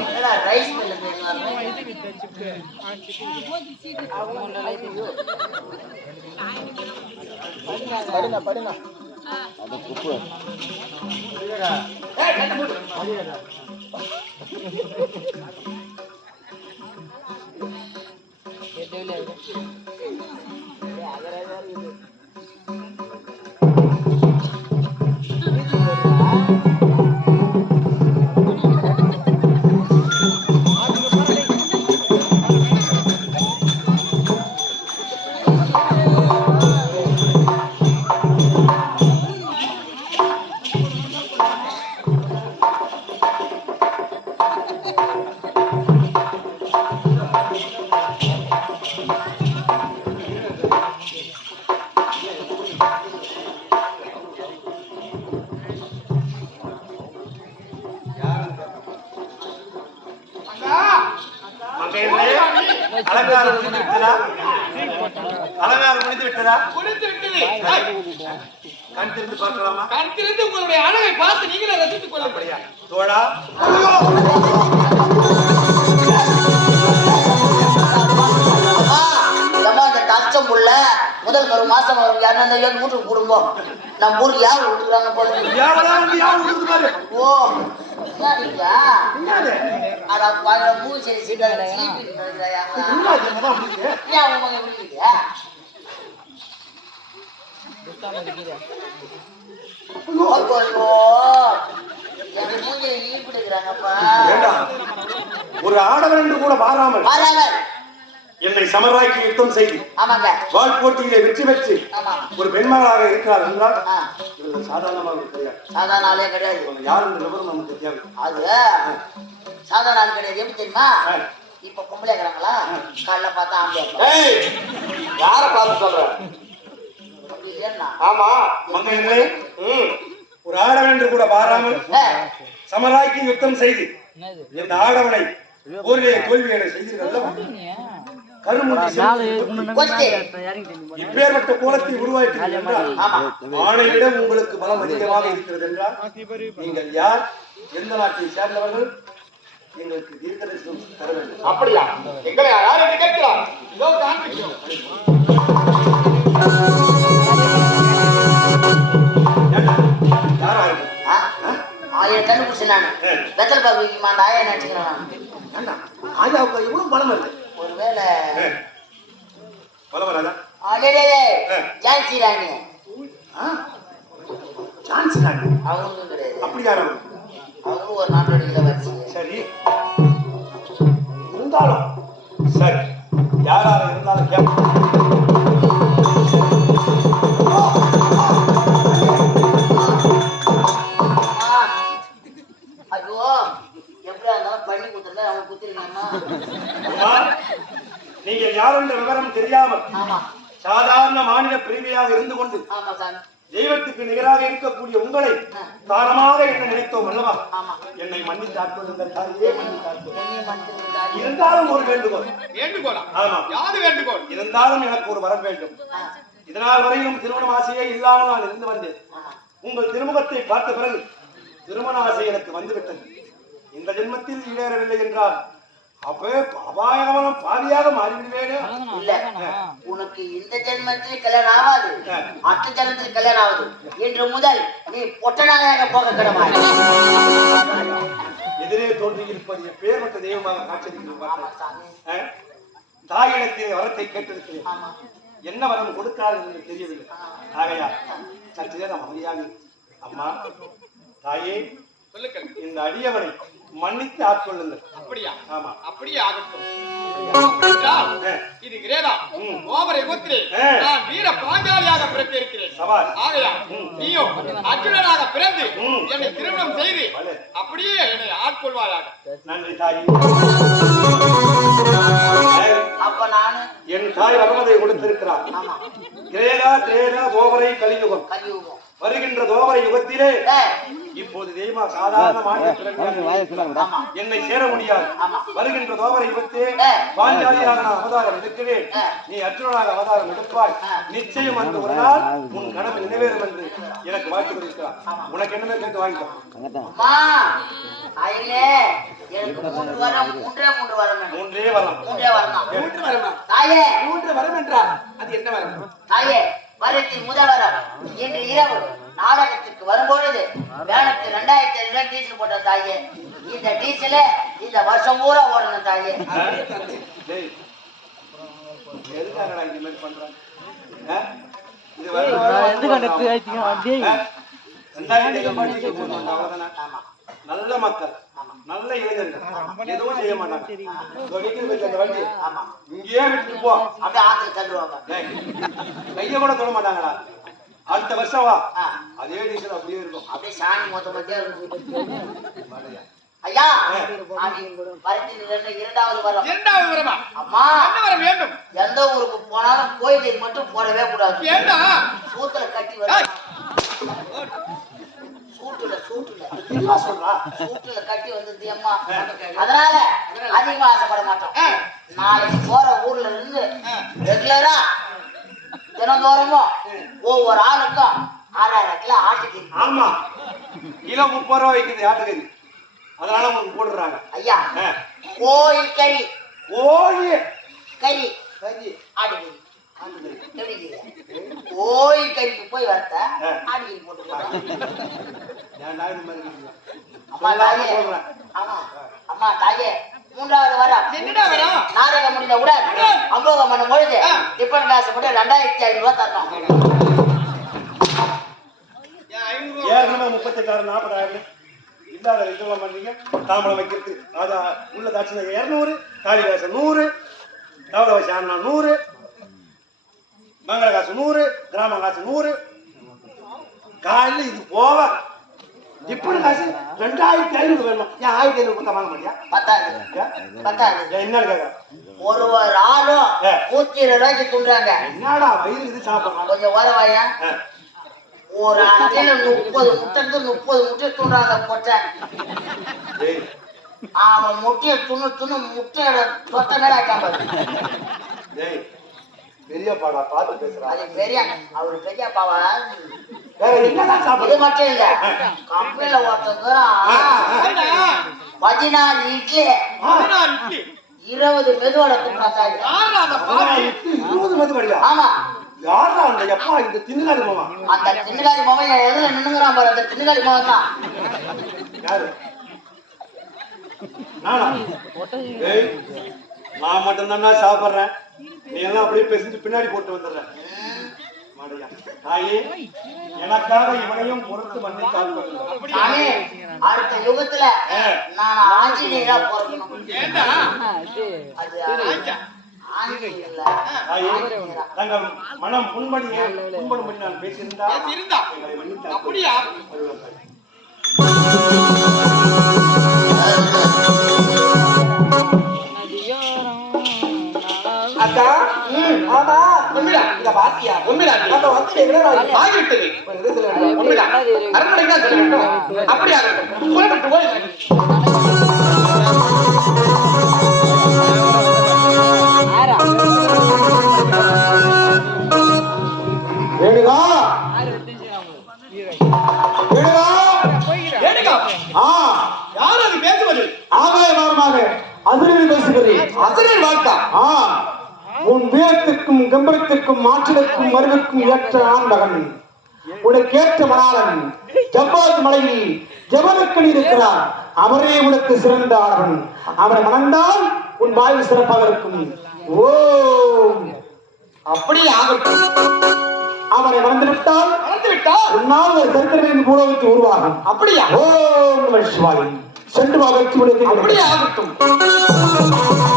என்னடா ரைஸ் மில்ல தெரியுமா படினா படினா மங்கையர்களே, முடிந்து விட்டதா? அலங்காரம் முடிந்து விட்டதா? கொடுத்து விட்டது. கண் திறந்து பார்க்கலாமா? கருத்திலிருந்து உங்களுடைய அழகை பார்த்து நீங்களே ரசித்துக் கொள்ள அப்படியா? தோழா? முதல் ஒரு மாசம் வரும். யாருன்னா வீட்டுக்கு குடும்பம் நம்ம ஊருக்கு யார் விட்டுக்கிறாங்க போல ஓ ஒரு ஆடவன் என்று கூட மாறாமல் வராங்க என்னை சமராக்கி யுத்தம் செய்து. ஆமாங்க. வாழ் போட்டியிலே வெற்றி பெற்று ஆமா. ஒரு பெண்மகளாக இருக்கிறார் என்றால் ஆ, இவர்கள் சாதாரணமாக கிடையாது. சாதாரண ஆளே கிடையாது. இவங்க யார் என்ற விவரம் நமக்கு தேவை அது? சாதாரண ஆள் கிடையாது. எப்படி தெரியுமா. இப்ப பொம்பளை இருக்கிறாங்களா? காலைல பார்த்தா ஆம்பளை யார பார்த்து சொல்ற? ஆமா. மங்கையர்களே ம். ஒரு ஆடவன் என்று கூட மாறாமல் சமராக்கி யுத்தம் செய்து இந்த ஆடவனை போரிலே செய்தீர்கள் கருமுடி கொத்து இப்பேற்பட்ட கோலத்தை உருவாக்கி என்றால் ஆமா. ஆணை விட உங்களுக்கு பலம் அதிகமாக இருக்கிறது என்றால் நீங்கள் யார்? எந்த நாட்டை சேர்ந்தவர்கள்? எங்களுக்கு தீர்க்கதரிசனம் தர வேண்டும். அப்படியா? எங்களை யார் என்று கேட்கிறார்? இதோ? ஆயிரம் கண்ணு பிடிச்ச நானு. வெத்தலை பாக்கு ஆயிரம் நினைச்சுக்கிறேன்? ஆயாவுக்கு இவ்வளவு பலம் இருக்கு? ஏ, பலம் வராதா அடடே ஜான்சி ராணி? சான்ஸ் தாங்க அவங்களுக்கும் கிடையாது. அப்படி யாரும் அவங்களும் ஒரு நாட்டோட இளவரசி சரி. இருந்தாலும் சரி. யாராக இருந்தாலும் கேட்போம் தானமாக என்ன நினைத்தோம் அல்லவா? ஆமா. என்னை மன்னித்து ஆட்கொள்ளுங்கள் தாயே மன்னித்து இருந்தாலும் ஒரு வேண்டுகோள். வேண்டுகோளா? ஆமா. யாது வேண்டுகோள்? இருந்தாலும் எனக்கு ஒரு வரம் வேண்டும். இதனால் வரையிலும் திருமண ஆசையே இல்லாமல் நான் இருந்து வந்தேன். உங்கள் திருமுகத்தை பார்த்த பிறகு திருமண ஆசை எனக்கு வந்துவிட்டது. இந்த ஜென்மத்தில் ஈடேறவில்லை என்றால் அப்பே அபாயகமான பாவியாக மாறிவிடுவேனே. இல்ல. உனக்கு இந்த ஜென்மத்தில் கல்யாணம் ஆகாது. அடுத்த ஜென்மத்தில் கல்யாணம் ஆகுது. இன்று முதல் நீ பொட்டனாக போக கிடமாய் எதிரே தெய்வமாக காட்சியளிக்கிறேன் ஆமா பார்த்தேன். சாமி. ஆ? தாயிடத்தில் வரத்தை கேட்டிருக்கிறேன் என்ன வரம் கொடுக்கிறார் என்று தெரியவில்லை. ஆகையா சற்று நேரம் அமைதியாக. அம்மா தாயே சொல்லுங்கள் இந்த அடியவனை மன்னித்து ஆட்கொள்ளுங்கள். அப்படியா? ஆமா. அப்படியே ஆகட்டும். இது கிரேதா கோத்திரே ஆ. நான் வீர பாஞ்சாலியாக பிறப்பிருக்கிறேன். ஆகையா அர்ஜுனனாக பிறந்து. என்னை திருமணம் செய்து. அப்படியே என்னை ஆட்கொள்வாயாக. நன்றி தாய். அப்ப நானு என் தாய் வரமதை கொடுத்திருக்கிறார். ஆமா. கிரேதா கிரேதா தோபரை கலியுகம். வருகின்ற தோபரை யுகத்திலே இப்போது தெய்வமா சாதாரண என்னை சேர முடியாது. வருகின்ற தோபரை யுகத்தே ஏ. பாஞ்சாலியாக நான் அவதாரம் எடுக்கிறேன். நீ அர்ஜுனனாக அவதாரம் எடுப்பாய். நிச்சயம் அந்த ஒரு நாள் உன் கணவன் நிறைவேறும் என்று எனக்கு வாக்கு கொடுக்கிறார் உனக்கு என்னமே கேட்டு எனக்கு மூன்று வரம் மூன்றே மூன்று வரம் வேணும். மூன்றே வரலாம் மூன்றே வரம். தான் மூன்று வரமா தாயே. மூன்று வரம் என்றார் அது என்ன வரம்? தாயே வரத்தின் முதல் வரம். இன்று இரவு. நாடகத்திற்கு வரும்பொழுது வேனுக்கு ரெண்டாயிரத்தி ஐநூறு ரூபாய் டீசல் போட்ட தாயே. இந்த டீசல இந்த வருஷம் பூரா ஓடணும் தாயே? நல்ல மக்கள். நல்ல இளைஞர்கள். எதுவும் செய்ய மாட்டாங்க. வண்டி. இங்கேயே விட்டுட்டு போ. அப்படியே ஆத்துல தள்ளுவாங்க. டேய், கைய கூட தொட மாட்டாங்கடா. அடுத்த வருஷம் வா. அதே டீசல் அப்படியே இருக்கும். அப்படியே சாணி மொத்த மத்தியா இருக்கும் ஐயா இரண்டாவது வரம். இரண்டாவது வரமா? அம்மா என்ன வர வேண்டும்? எந்த ஊருக்கு போனாலும் கோயிலுக்கு மட்டும் போடவே கூடாது. ஏண்டா? சூத்துல கட்டி வரும் சூட்டுல சூட்டுல. இதுவா சொல்றா? சூட்டுல கட்டி வந்தது அம்மா அதனால அதிகமா ஆசைப்பட மாட்டோம். நாளைக்கு போற ஊர்ல இருந்து ரெகுலரா தினந்தோறமும் ஒவ்வொரு ஆளுக்கும் ஆறாயிரம் கிலோ ஆட்டுக்கு ஆமா. கிலோ முப்பது ரூபா வைக்குது ஆட்டுக்கறி. அதனால உங்களுக்கு போடுறாங்க ஐயா. கோயில் கறி. ஓய் கறி. கறி. இருக்குது? கோயில் கறிக்கு போய் வரத்த ஆ. ஆட்டுக்கறி போட்டு ஏன்டா இது மாதிரி இருக்கீங்க? அம்மா தாயே. அம்மா தாயே. மூன்றாவது வரம் என்னடா வரம் நாடகம் முடிந்தவுடன் அம்போகம் பண்ணும் பொழுது ஆ. டிஃபன் காசு மட்டும் ரெண்டாயிரத்தி ஐநூறு ரூபாய் தரணும் ஏற்கனவே முப்பத்தெட்டாயிரம் நாற்பதாயிரம் இல்லாத இதெல்லாம் பண்றீங்க தாம்பளம் வைக்கிறது. அது உள்ள தாட்சி இரநூறு காளி வேஷம் நூறு தவளை வேஷம் அண்ணா நூறு மங்கள காசு நூறு கிராம காசு நூறு. காலையில் இது போவ இப்படி காசு ரெண்டாயிரத்தி ஐநூறு வேணும்? ஏன் ஆயிரத்தி ஐநூறு கொடுத்தா வாங்க? பத்தாது ஏன் என்னன்னு கேட்க ஒரு ஒரு ஆளும் ஆ. நூத்தி இருபது ரூபாய்க்கு துண்டுறாங்க என்னடா வயிறு இது சாப்பிடுறான்? கொஞ்சம் வரவாயா. ஒரு அட்டையில முப்பது முட்டை இருந்து முப்பது முட்டை துண்டுறாங்க பொட்டை. ஏய், அவன் முட்டையை துண்ணு துண்ணு முட்டையோட சொத்த மேல ஆயிட்டான் பாரு. ஏய், பெரிய பாடா பார்த்து பேசுறா அது பெரிய அவரு பெரியப்பாவா? வேற என்னதான் இது சாப்பிடுறது மட்டும் இல்ல. கம்பெனில இட்லி. பதினாறு இட்லி. இருபது மெதுவடை இருபது மதி படியா ஆமா. யாரா அந்த எப்பா இந்த திண்ணுகாரி மாமா? அந்த திண்டுகாரி மவன் எதுல நின்னுங்கிறான் பாரு. அந்த திண்டுகாரி மவன் தான். யாரு? நானா? ஏய் நான் மட்டும் தானே சாப்பிடுறேன். நீ எல்லாம் அப்படியே பேசிட்டு பின்னாடி போட்டு தாயே எனக்காக இவனையும் பொறுத்து மண்ணை சாமி அடுத்த யுகத்துல நான் ஆஞ்சநேயரா பிறக்கணும் மனம் நான் பேசியிருந்தா. அப்படியா? பாத்தியா? உண்மைடா நம்ம வந்து. ஆகிவிட்டது. உண்மைதான். தான் சொல்ல. வேண்டும் அது பேசுவது? ஆகாய மாறமாக அதிரில் பேசுகிறேன். அசரர் வாழ்க்கா? ஆ. உன் வீரத்திற்கும் கம்பரத்திற்கும் மாற்றிடக்கும் மருவுக்கும் ஏற்ற ஆண்டவன். உனக்கு ஏற்ற மணாளன் ஜவ்வாது மலையில் ஜபனுக்கணி இருக்கிறார். அவரே உனக்கு சிறந்த ஆடவன். அவரை மணந்தால் உன் வாழ்வு சிறப்பாக இருக்கும். ஓம். அப்படியே ஆகட்டும். அவரை மறந்துவிட்டால் மறந்து விட்டால் உன்னால் ஒரு சரித்திரம் பூலோகத்தில் உருவாகும். அப்படியா ஓம் சிவாய். சென்று வா வெற்றி உனக்கு அப்படியே ஆகட்டும்.